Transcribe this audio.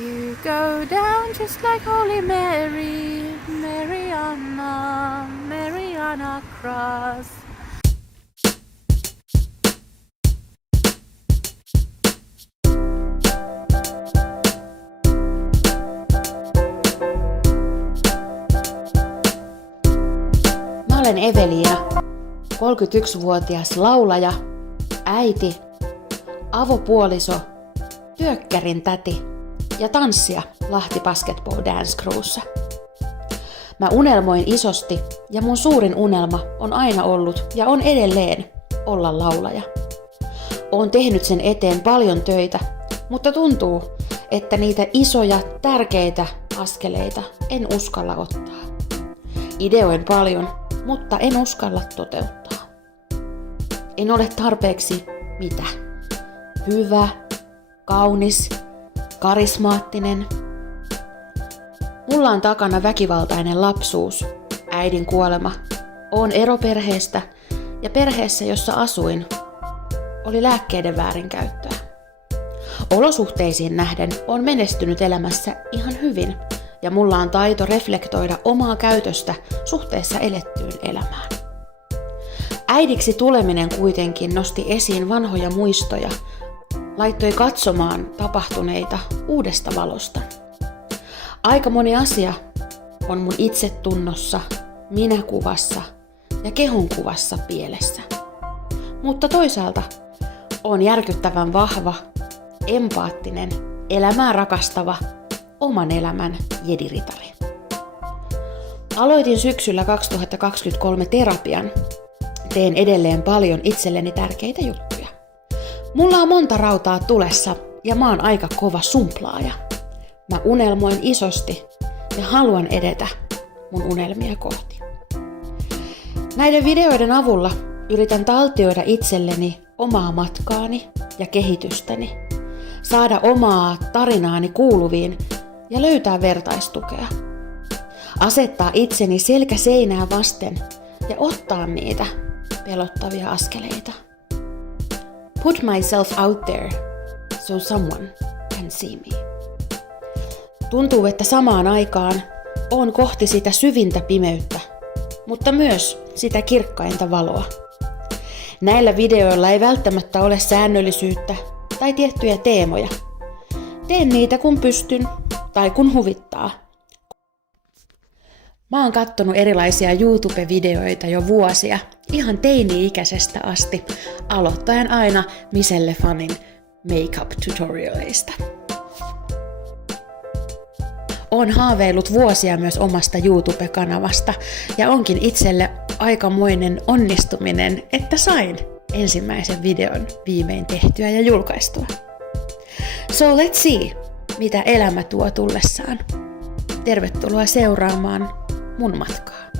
You go down just like Holy Mary, Mariana, Mariana Cross. Mä olen Eveliina, 31-vuotias laulaja, äiti, avopuoliso, työkkärin täti ja tanssija Lahti Basketball Dance Crewssa. Mä unelmoin isosti ja mun suurin unelma on aina ollut ja on edelleen olla laulaja. Oon tehnyt sen eteen paljon töitä, mutta tuntuu, että niitä isoja, tärkeitä askeleita en uskalla ottaa. Ideoin paljon, mutta en uskalla toteuttaa. En ole tarpeeksi mitä? Hyvä, kaunis, karismaattinen. Mulla on takana väkivaltainen lapsuus, äidin kuolema, oon eroperheestä ja perheessä, jossa asuin, oli lääkkeiden väärinkäyttöä. Olosuhteisiin nähden on menestynyt elämässä ihan hyvin ja mulla on taito reflektoida omaa käytöstä suhteessa elettyyn elämään. Äidiksi tuleminen kuitenkin nosti esiin vanhoja muistoja, laittoi katsomaan tapahtuneita uudesta valosta. Aika moni asia on mun itsetunnossa, minäkuvassa ja kehonkuvassa pielessä. Mutta toisaalta on järkyttävän vahva, empaattinen, elämää rakastava, oman elämän jediritari. Aloitin syksyllä 2023 terapian. Teen edelleen paljon itselleni tärkeitä juttuja. Mulla on monta rautaa tulessa ja mä oon aika kova sumplaaja. Mä unelmoin isosti ja haluan edetä mun unelmia kohti. Näiden videoiden avulla yritän taltioida itselleni omaa matkaani ja kehitystäni, saada omaa tarinaani kuuluviin ja löytää vertaistukea. Asettaa itseni selkä seinää vasten ja ottaa niitä pelottavia askeleita. Put myself out there so someone can see me. Tuntuu, että samaan aikaan on kohti sitä syvintä pimeyttä, mutta myös sitä kirkkainta valoa. Näillä videoilla ei välttämättä ole säännöllisyyttä tai tiettyjä teemoja. Teen niitä kun pystyn tai kun huvittaa. Mä oon kattonut erilaisia YouTube-videoita jo vuosia, ihan teini-ikäisestä asti, aloittaen aina Michelle Phanin make-up-tutorialeista. Oon haaveillut vuosia myös omasta YouTube-kanavasta ja onkin itselle aikamoinen onnistuminen, että sain ensimmäisen videon viimein tehtyä ja julkaistua. So let's see, mitä elämä tuo tullessaan. Tervetuloa seuraamaan mun matkaa.